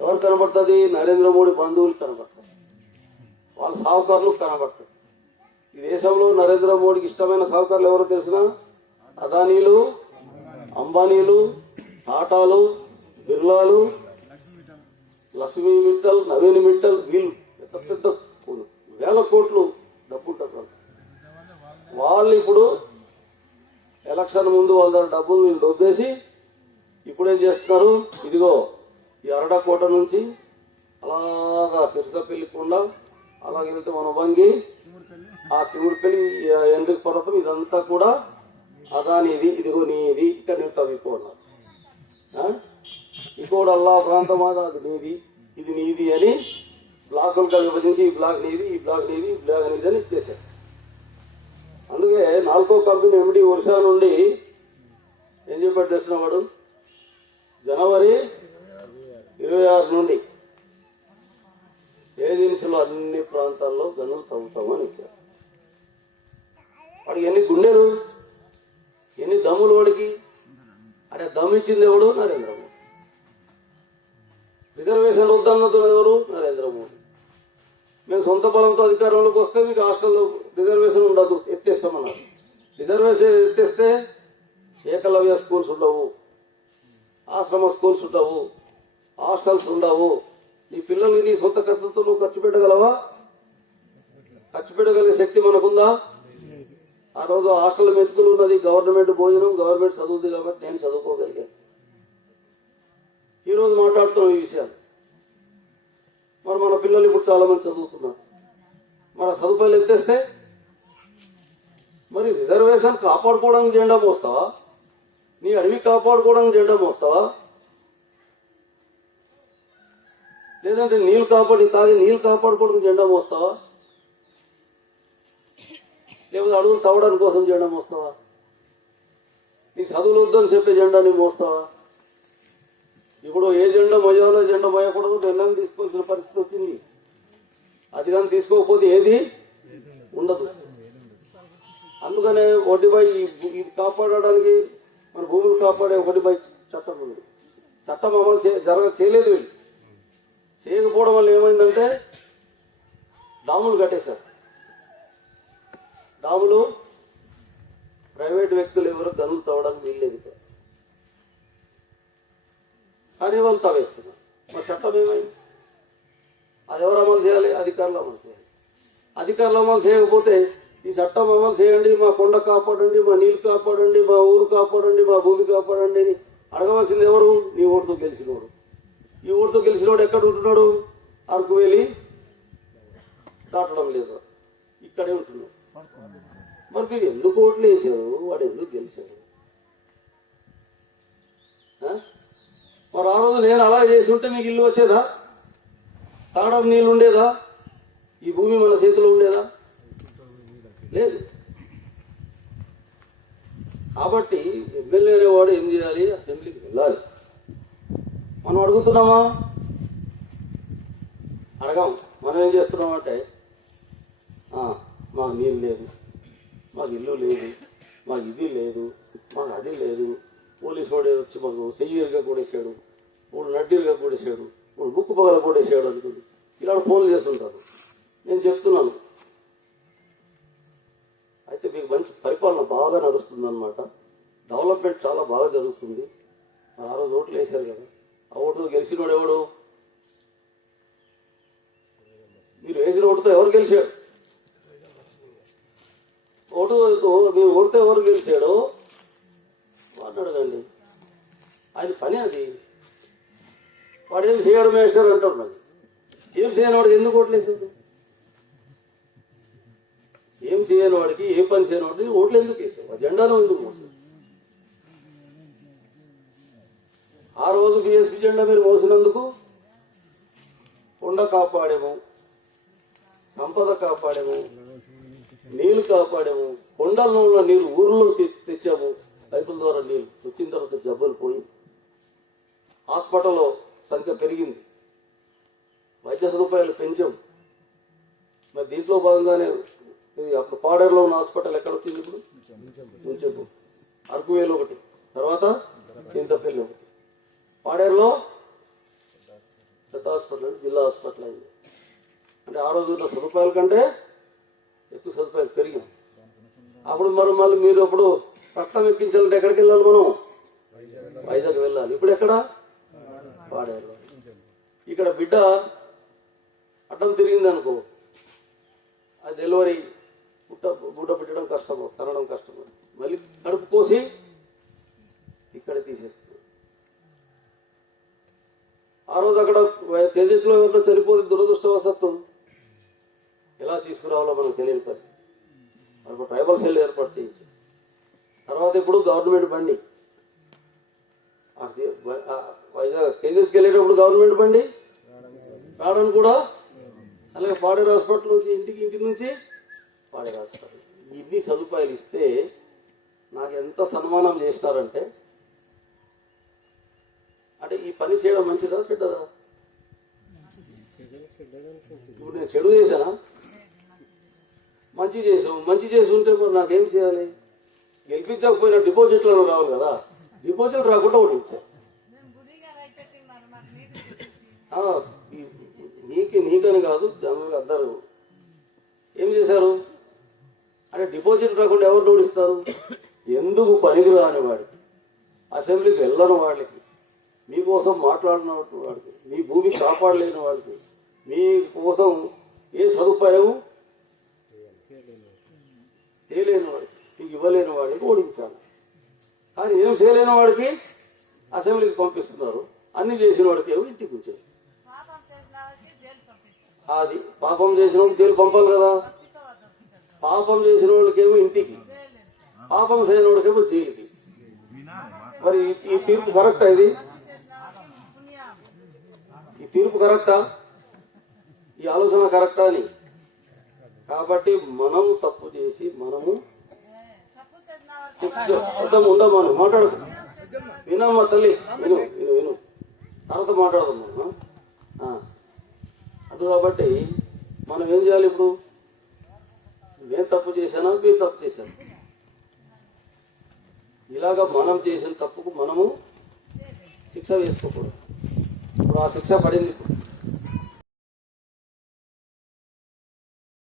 ఎవరు కనబడుతుంది? నరేంద్ర మోడీ బంధువులు కనబడతారు, వాళ్ళ సాహుకారులు కనబడతారు. ఈ దేశంలో నరేంద్ర మోడీకి ఇష్టమైన సాహుకారులు ఎవరో తెలిసిన? అదానీలు, అంబానీలు, టాటాలు, బిర్లాలు, లక్ష్మీ మిట్టల్, నవీన్ మిట్టల్, వీళ్ళు పెద్ద పెద్ద వేల కోట్లు డబ్బు ఉంటారు. వాళ్ళు ఇప్పుడు ఎలక్షన్ ముందు వాళ్ళ దగ్గర డబ్బులు వీళ్ళు దొబ్బేసి ఇప్పుడేం చేస్తున్నారు? ఇదిగో ఈ అరడకోట నుంచి అలాగా సిరసపల్లికుండా అలాగే వెళ్తే మన వంగి ఆ తిముడిపల్లి ఎండ్రిక్ పర్వతం ఇదంతా కూడా అదానిది, ఇదిగో నీది, ఇక్కడ నువ్వు తవ్వుకున్నావు. ఇంకోటి అల్లా ప్రాంతం అది నీది, ఇది నీది అని బ్లాకులుగా విభజించి ఈ బ్లాక్ నీది, ఈ బ్లాక్ నీది, ఈ బ్లాక్ నీది అని ఇచ్చేసారు. అందుకే 4వ కమిటీ ఎండి ఒరిస్సా నుండి ఏం చెప్పాడు తెలిసిన వాడు? జనవరి 26 నుండి ఏజెన్సీలో అన్ని ప్రాంతాల్లో గనులు తవ్వుతామని ఇచ్చారు. వాడికి ఎన్ని గుండెలు, ఎన్ని దమ్ములు వాడికి? అంటే దమ్ము ఇచ్చింది ఎవడు? నరేంద్ర మోడీ. రిజర్వేషన్ వద్దన్నది ఎవరు? నరేంద్ర మోడీ. మేము సొంత బలంతో అధికారంలోకి వస్తే మీకు హాస్టల్లో రిజర్వేషన్ ఉండదు, ఎత్తేస్తామన్నారు. రిజర్వేషన్ ఎత్తేస్తే ఏకలవ్య స్కూల్స్ ఉండవు, ఆశ్రమ స్కూల్స్ ఉండవు, హాస్టల్స్ ఉండవు. నీ పిల్లల్ని నీ సొంత ఖర్చులతో నువ్వు ఖర్చు పెట్టగలవా? ఖర్చు పెట్టగలిగే శక్తి మనకుందా? ఆ రోజు హాస్టల్ మెతుకులు ఉన్నది, గవర్నమెంట్ భోజనం, గవర్నమెంట్ చదువుతుంది కాబట్టి నేను చదువుకోగలిగాను. ఈరోజు మాట్లాడుతున్నాం ఈ విషయాలు. మరి మన పిల్లలు ఇప్పుడు చాలా మంది చదువుతున్నారు. మన సదుపాయాలు ఎత్తేస్తే మరి రిజర్వేషన్ కాపాడుకోవడానికి జెండా మోస్తావా? నీ అడవి కాపాడుకోవడానికి జెండా మోస్తావా? లేదంటే నీళ్ళు కాపాడుకోవడానికి జెండా మోస్తావా? లేకపోతే అడుగులు తవ్వడానికి కోసం జెండా మోస్తావా? నీ చదువులు వద్దని చెప్పే జెండా నీ మోస్తావా? ఇప్పుడు ఏ జెండా మొయ్యాలో జెండా మోయకూడదు నిర్ణయం తీసుకోవాల్సిన పరిస్థితి వచ్చింది. అది కానీ తీసుకోకపోతే ఏది ఉండదు. అందుకనే 1/, ఇది కాపాడడానికి మన భూములు కాపాడే 1/, చట్టం ఉంది. చట్టం అమలు చేయలేదు. వీళ్ళు చేయకపోవడం వల్ల ఏమైందంటే డాములు కట్టేశారు. డాములు ప్రైవేట్ వ్యక్తులు ఎవరు గనులు తవ్వడానికి వీల్లేదు కానీ వాళ్ళు తవ్వేస్తున్నారు. మరి చట్టం ఏమైంది? అది ఎవరు అమలు చేయాలి? అధికారులు అమలు చేయాలి. అధికారులు అమలు చేయకపోతే ఈ చట్టం అమలు చేయండి, మా కొండ కాపాడండి, మా నీళ్ళు కాపాడండి, మా ఊరు కాపాడండి, మా భూమి కాపాడండి అని అడగవలసింది ఎవరు? నీ ఓటుతో గెలిచినోడు. ఈ ఓటుతో గెలిచినోడు ఎక్కడ ఉంటున్నాడు? అరకు వెళ్ళి దాటడం లేదు, ఇక్కడే ఉంటున్నాడు. మరి మీరు ఎందుకు ఓట్లు వేసారు? వాడు ఎందుకు గెలిచాడు? మరి ఆ రోజు నేను అలా చేసి ఉంటే మీకు ఇల్లు వచ్చేదా? తాగడానికి నీళ్ళు ఉండేదా? ఈ భూమి మన చేతిలో ఉండేదా? లేదు. కాబట్టి ఎమ్మెల్యే అనేవాడు ఏం చేయాలి? అసెంబ్లీకి వెళ్ళాలి. మనం అడుగుతున్నామా? అడగాం. మనం ఏం చేస్తున్నామంటే మాకు నీళ్ళు లేదు, మాకు ఇల్లు లేదు, మాకు ఇది లేదు, మాకు అది లేదు. పోలీసు వాడే వచ్చి మాకు చెయ్యిగా కొడేసాడు, మూడు నడ్డీలుగా కొడేసాడు, మూడు ముక్కు పగల కొడేసాడు అనుకుంది. ఇలాంటి ఫోన్లు చేస్తుంటారు. నేను చెప్తున్నాను, అయితే మీకు మంచి పరిపాలన బాగా నడుస్తుందన్నమాట. డెవలప్మెంట్ చాలా బాగా జరుగుతుంది. ఆ రోజు ఓట్లు వేశారు కదా, ఆ ఓటుతో గెలిచినోడు ఎవడు? మీరు వేసిన ఓటుతో ఎవరు గెలిచాడు? మీరు ఓడితే ఎవరు గెలిచాడో మాట్లాడదండి. ఆయన పని అది. వాడు ఏం చేయడం వేశారు అంటారు. నాకు ఏం చేయని వాడికి ఎందుకు ఓట్లు వేసాడు? ఏం చేయని వాడికి, ఏ పని చేయని వాడికి ఓట్లు ఎందుకు వేసావు? ఆ జెండాను ఎందుకు మోసావు? ఆ రోజు బీఎస్పీ జెండా మీరు మోసినందుకు కొండ కాపాడాము, సంపద కాపాడాము, నీళ్లు కాపాడాము, కొండల్లో ఉన్న నీళ్ళు ఊర్లో తెచ్చాము, పైపుల ద్వారా నీళ్ళు వచ్చిన తర్వాత జబ్బులు పోయి హాస్పిటల్లో సంఖ్య పెరిగింది, వైద్య సదుపాయాలు పెంచాం. మరి దీంట్లో భాగంగానే అప్పుడు పాడేరులో ఉన్న హాస్పిటల్ ఎక్కడ వచ్చింది? ఇప్పుడు ఉంచెప్పు, అరకువేలు ఒకటి, తర్వాత చింతపల్లి ఒకటి, పాడేరులో హాస్పిటల్ అని జిల్లా హాస్పిటల్ అయింది. అంటే ఆ రోజు ఉన్న సదుపాయాల కంటే ఎక్కువ సదుపాయాలు పెరిగింది. అప్పుడు మళ్ళీ మీరు అప్పుడు రక్తం ఎక్కించాలంటే ఎక్కడికి వెళ్ళాలి? మనం వైజాగ్ వెళ్ళాలి. ఇప్పుడు ఎక్కడ? పాడేరు. ఇక్కడ బిడ్డ అడ్డం తిరిగింది అనుకో, అది డెలివరీ గుడ్డ పెట్టడం కష్టము, కనడం కష్టము, మళ్ళీ కడుపు కోసి ఇక్కడ తీసేస్తుంది. ఆ రోజు అక్కడ తేజస్లో ఎవరిలో చనిపోతే దురదృష్టవశాత్తు ఎలా తీసుకురావాలో మనకు తెలియని పరిస్థితి. మనకు ట్రైబల్ సెల్ ఏర్పాటు చేయించి తర్వాత ఇప్పుడు గవర్నమెంట్ బండి వైజాగ్ తేజస్కి వెళ్ళేటప్పుడు గవర్నమెంట్ బండి రావడానికి కూడా, అలాగే పాడేరు హాస్పిటల్ నుంచి ఇంటి నుంచి పాడేరు హాస్పిటల్ ఇన్ని సదుపాయాలు ఇస్తే నాకు ఎంత సన్మానం చేస్తారంటే, అంటే ఈ పని చేయడం మంచిదా చెడ్డదా? ఇప్పుడు నేను చెడు చేశానా? మంచి చేసావు. మంచి చేసి ఉంటే మరి నాకేం చేయాలి? గెలిపించకపోయినా డిపాజిట్లను రావాలి కదా. డిపాజిట్ రాకుండా ఒకటి ఇచ్చా. నీకని కాదు, జనరల్గా అందరూ ఏం చేశారు అంటే డిపాజిట్ రాకుండా ఎవరు నోడిస్తారు? ఎందుకు పనికి రాని వాడికి, అసెంబ్లీకి వెళ్ళని వాళ్ళకి, మీకోసం మాట్లాడిన వాడికి, మీ భూమి కాపాడలేని వాడికి, మీ కోసం ఏ సదుపాయం చేయలేని వాడికి, మీకు ఇవ్వలేని వాడికి ఓడించాలి. కానీ ఏం చేయలేని వాడికి అసెంబ్లీకి పంపిస్తున్నారు, అన్ని చేసిన వాడికి ఏమో ఇంటికి ఉంచారు. అది పాపం చేసిన వాళ్ళకి జైలు పంపాలి కదా. పాపం చేసిన వాళ్ళకేమో ఇంటికి, పాపం చేయని వాడికేమో జైలుకి. మరి ఈ తీర్పు కరెక్టా? ఈ తీర్పు కరెక్టా? ఈ ఆలోచన కరెక్టా అని? కాబట్టి మనం తప్పు చేసి మనము శిక్ష ఉండమా? మాట్లాడు, వినమ్మా తల్లి, విను విను విను తర్వాత మాట్లాడదాం. అది కాబట్టి మనం ఏం చేయాలి? ఇప్పుడు నేను తప్పు చేశానా, మీరు తప్పు చేశాను, ఇలాగా మనం చేసిన తప్పుకు మనము శిక్ష వేసుకోకూడదు. ఇప్పుడు ఆ శిక్ష పడింది.